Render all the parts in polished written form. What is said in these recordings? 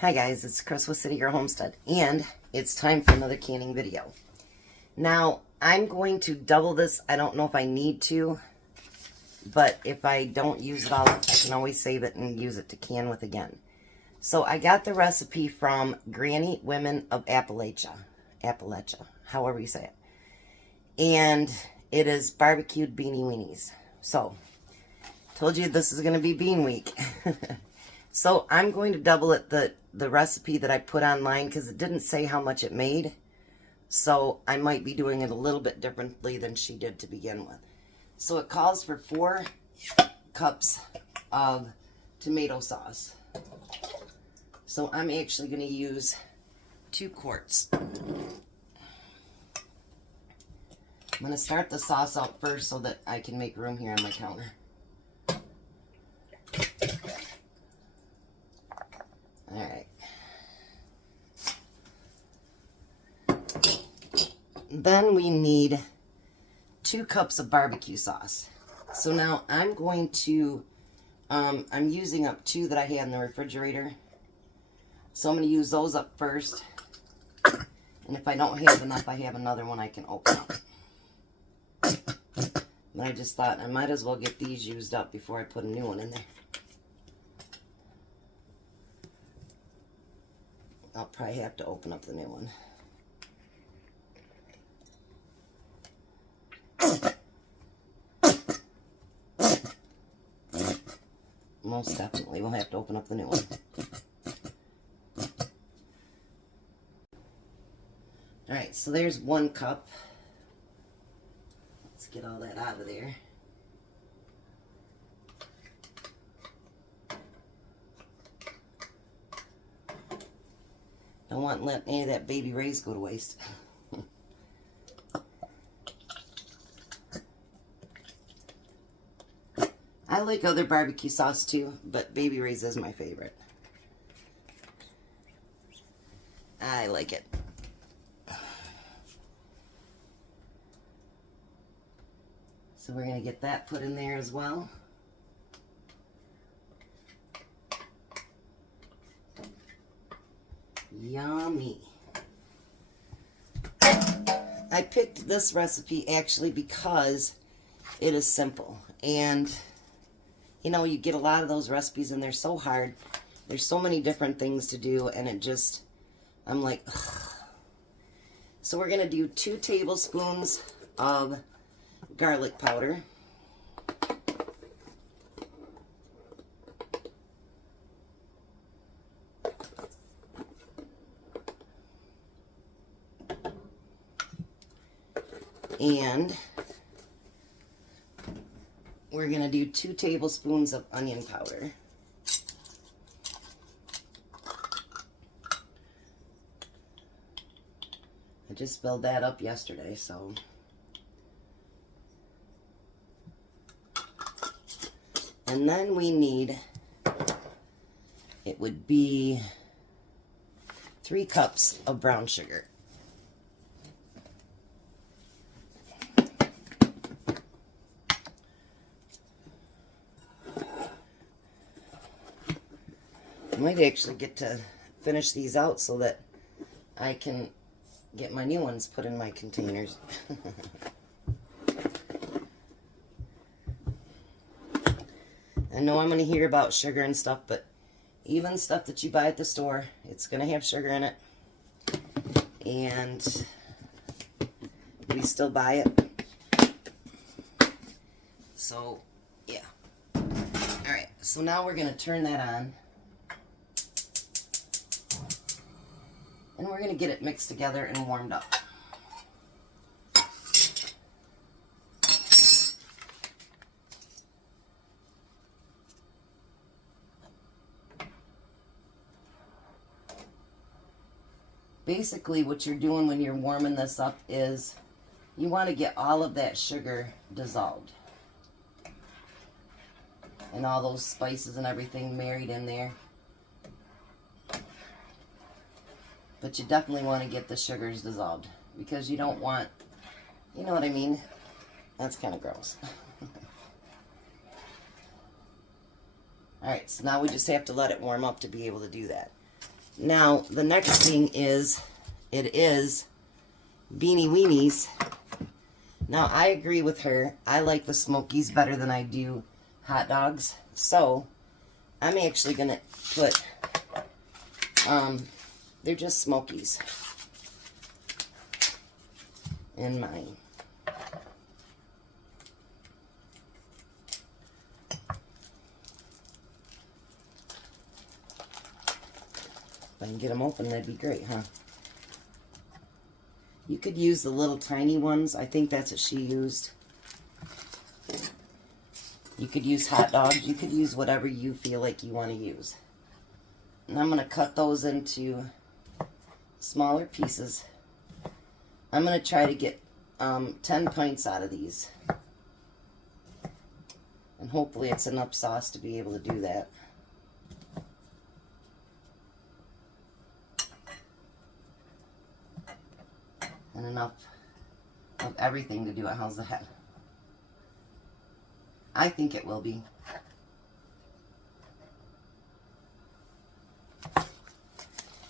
Hi guys, it's Chris with City Girl Homestead, and it's time for another canning video. Now, I'm going to double this. I don't know if I need to, but if I don't use it all, I can always save it and use it to can with again. So I got the recipe from Granny Women of Appalachia, however you say it. And it is barbecued beanie weenies. So, told you this is going to be bean week. So I'm going to double it, the recipe that I put online, because it didn't say how much it made. So I might be doing it a little bit differently than she did to begin with. So it calls for 4 cups of tomato sauce. So I'm actually going to use 2 quarts. I'm going to start the sauce out first so that I can make room here on my counter. Alright. Then we need 2 cups of barbecue sauce. So now I'm going to, I'm using up 2 that I had in the refrigerator. So I'm going to use those up first. And if I don't have enough, I have another one I can open up. But I just thought I might as well get these used up before I put a new one in there. I'll probably have to open up the new one. Most definitely we'll have to open up the new one. Alright, so there's 1 cup. Let's get all that out of there. Don't want to let any of that baby rays go to waste. I like other barbecue sauce too, but Baby Ray's is my favorite. I like it. So we're going to get that put in there as well. Yummy. I picked this recipe actually because it is simple. And, you know, you get a lot of those recipes and they're so hard. There's so many different things to do and it just, I'm like, ugh. So we're going to do 2 tablespoons of garlic powder. And we're going to do 2 tablespoons of onion powder. I just filled that up yesterday, so. And then we need, it would be 3 cups of brown sugar. I might actually get to finish these out so that I can get my new ones put in my containers. I know I'm going to hear about sugar and stuff, but even stuff that you buy at the store, it's going to have sugar in it. And we still buy it. So, yeah. Alright, so now we're going to turn that on. And we're going to get it mixed together and warmed up. Basically, what you're doing when you're warming this up is you want to get all of that sugar dissolved. And all those spices and everything married in there. But you definitely want to get the sugars dissolved because you don't want, you know what I mean? That's kind of gross. Alright, so now we just have to let it warm up to be able to do that. Now, the next thing is, it is Beanie Weanies. Now, I agree with her. I like the Smokies better than I do hot dogs. So, I'm actually going to put, they're just Smokies in mine. If I can get them open, that'd be great, huh? You could use the little tiny ones. I think that's what she used. You could use hot dogs. You could use whatever you feel like you want to use. And I'm going to cut those into smaller pieces. I'm going to try to get 10 pints out of these. And hopefully it's enough sauce to be able to do that. And enough of everything to do it. How's that? I think it will be.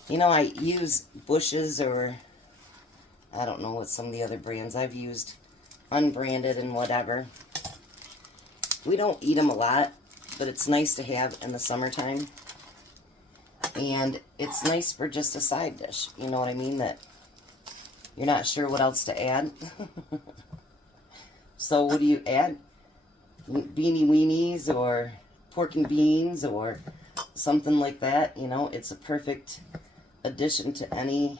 You know, I use Bush's, or I don't know what some of the other brands I've used, unbranded and whatever. We don't eat them a lot, but it's nice to have in the summertime. And it's nice for just a side dish. You know what I mean? That you're not sure what else to add. So what do you add? Beanie Weenies or pork and beans or something like that. You know, it's a perfect addition to any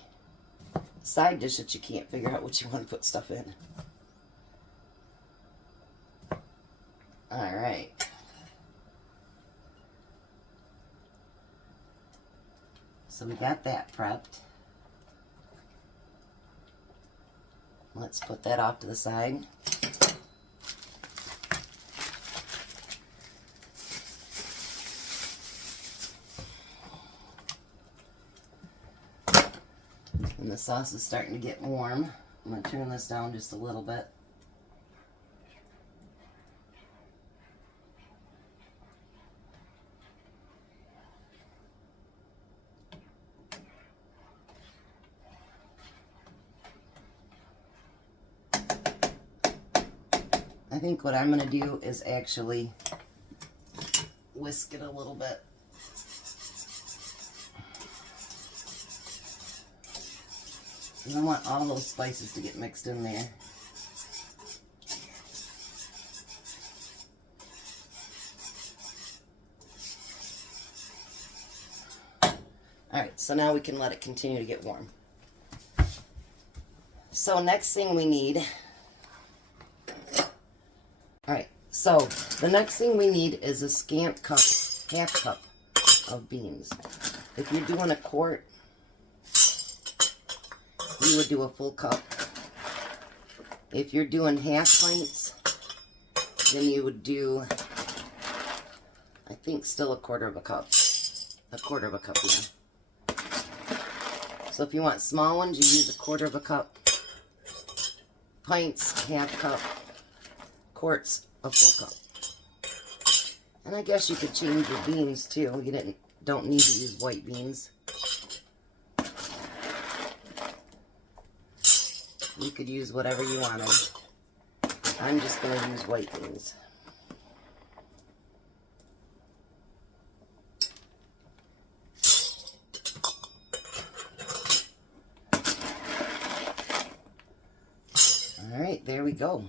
side dish that you can't figure out what you want to put stuff in. Alright. So we got that prepped. Let's put that off to the side. And the sauce is starting to get warm. I'm going to turn this down just a little bit. I think what I'm going to do is actually whisk it a little bit. And I want all those spices to get mixed in there. Alright, so now we can let it continue to get warm. So next thing we need... Alright, so the next thing we need is a scant cup, half cup of beans. If you're doing a quart, you would do a full cup. If you're doing half pints, then you would do, I think, still a quarter of a cup. A quarter of a cup, yeah. So if you want small ones, you use a quarter of a cup. Pints, half cup. Quarts, a full cup. And I guess you could change your beans too. You don't need to use white beans. You could use whatever you wanted. I'm just going to use white beans. Alright, there we go.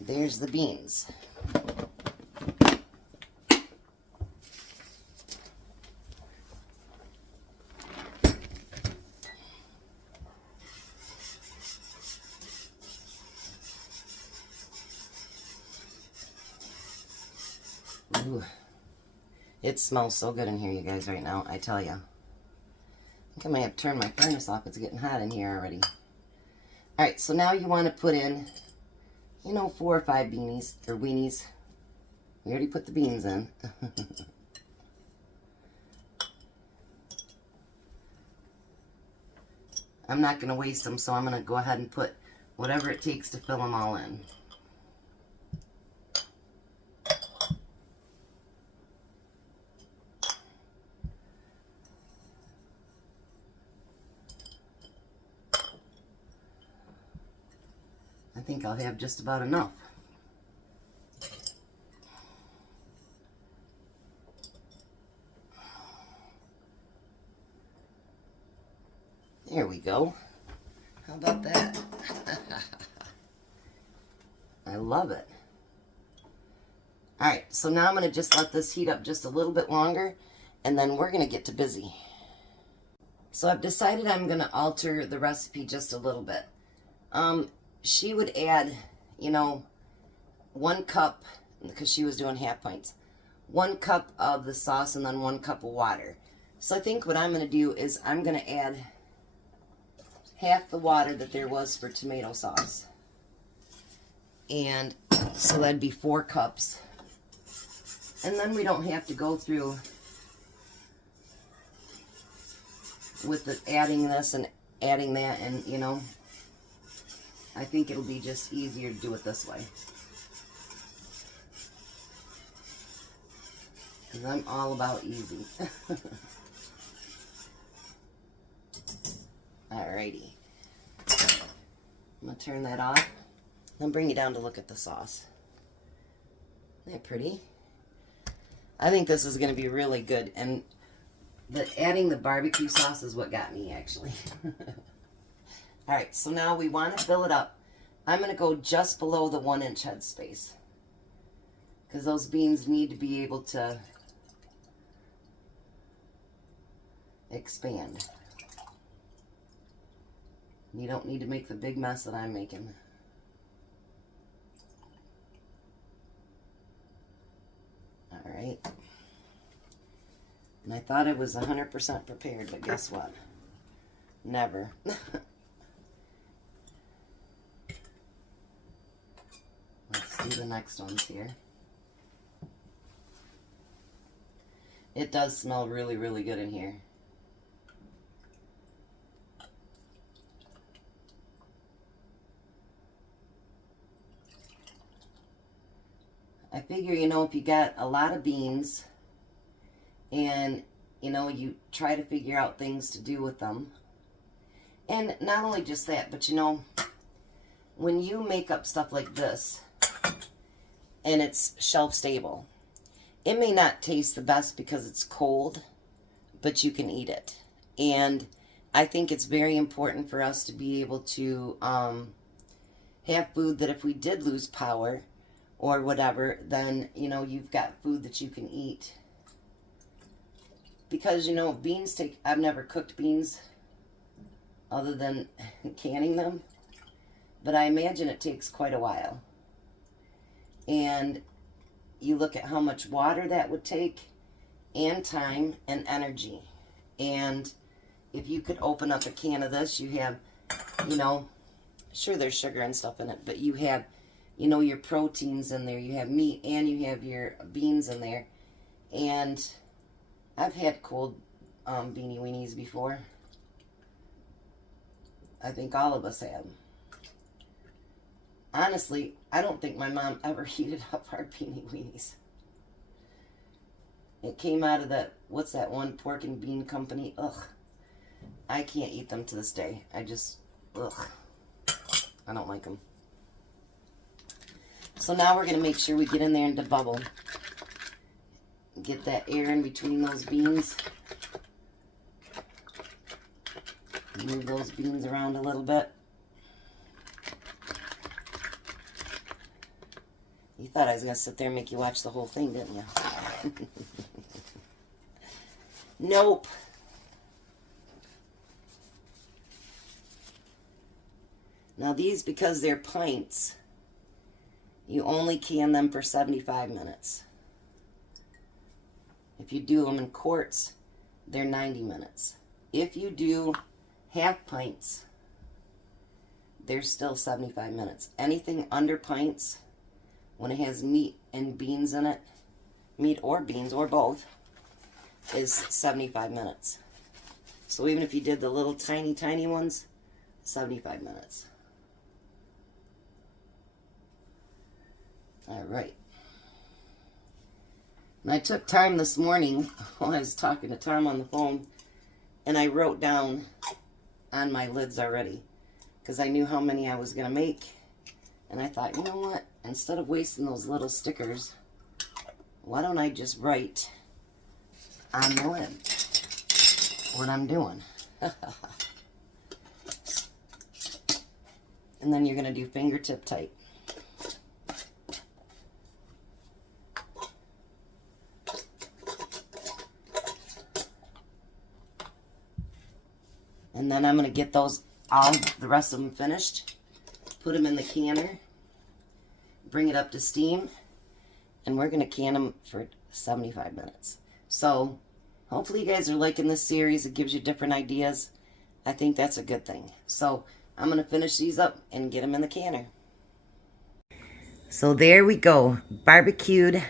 There's the beans. Ooh. It smells so good in here, you guys, right now, I tell you. I think I might have to turn my furnace off. It's getting hot in here already. Alright, so now you want to put in, you know, 4 or 5 beanies, or weenies. We already put the beans in. I'm not going to waste them, so I'm going to go ahead and put whatever it takes to fill them all in. I think I'll have just about enough. There we go. How about that? I love it. Alright, so now I'm going to just let this heat up just a little bit longer, and then we're going to get to busy. So I've decided I'm going to alter the recipe just a little bit. She would add, you know, 1 cup, because she was doing half pints, 1 cup of the sauce and then 1 cup of water. So I think what I'm going to do is I'm going to add half the water that there was for tomato sauce. And so that'd be 4 cups. And then we don't have to go through with the adding this and adding that, and you know, I think it'll be just easier to do it this way. Because I'm all about easy. Alrighty. I'm going to turn that off. Then bring you down to look at the sauce. Isn't that pretty? I think this is going to be really good. And adding the barbecue sauce is what got me, actually. Alright, so now we want to fill it up. I'm going to go just below the 1-inch head space. Because those beans need to be able to expand. You don't need to make the big mess that I'm making. Alright. And I thought I was 100% prepared, but guess what? Never. Let's do the next ones here. It does smell really, really good in here. I figure, you know, if you got a lot of beans and, you know, you try to figure out things to do with them. And not only just that, but, you know, when you make up stuff like this and it's shelf stable, it may not taste the best because it's cold, but you can eat it. And I think it's very important for us to be able to have food that if we did lose power or whatever, then, you know, you've got food that you can eat. Because, you know, beans take, I've never cooked beans other than canning them, but I imagine it takes quite a while. And you look at how much water that would take, and time, and energy. And if you could open up a can of this, you have, you know, sure there's sugar and stuff in it, but you have, you know, your proteins in there, you have meat, and you have your beans in there. And I've had cold beanie weenies before. I think all of us have. Honestly, I don't think my mom ever heated up our beanie weenies. It came out of that, what's that one, pork and bean company? Ugh. I can't eat them to this day. I just, ugh. I don't like them. So now we're going to make sure we get in there and debubble. Get that air in between those beans. Move those beans around a little bit. You thought I was going to sit there and make you watch the whole thing, didn't you? Nope. Now these, because they're pints, you only can them for 75 minutes. If you do them in quarts, they're 90 minutes. If you do half pints, they're still 75 minutes. Anything under pints, when it has meat and beans in it, meat or beans or both, is 75 minutes. So even if you did the little tiny, tiny ones, 75 minutes. All right. And I took time this morning while I was talking to Tom on the phone, and I wrote down on my lids already because I knew how many I was going to make, And I thought, you know what? Instead of wasting those little stickers, why don't I just write on the lid what I'm doing? And then you're going to do fingertip tight. And then I'm going to get those, the rest of them finished, put them in the canner, bring it up to steam, and we're going to can them for 75 minutes. So hopefully you guys are liking this series. It gives you different ideas. I think that's a good thing. So I'm going to finish these up and get them in the canner. So there we go. Barbecued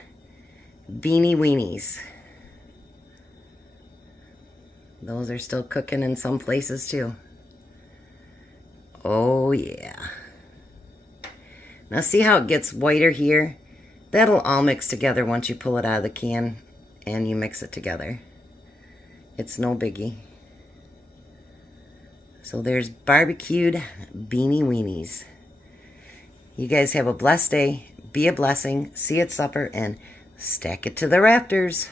Beanie Weanies. Those are still cooking in some places too. Oh yeah. Now see how it gets whiter here? That'll all mix together once you pull it out of the can and you mix it together. It's no biggie. So there's barbecued Beanie Weanies. You guys have a blessed day. Be a blessing. See you at supper and stack it to the rafters.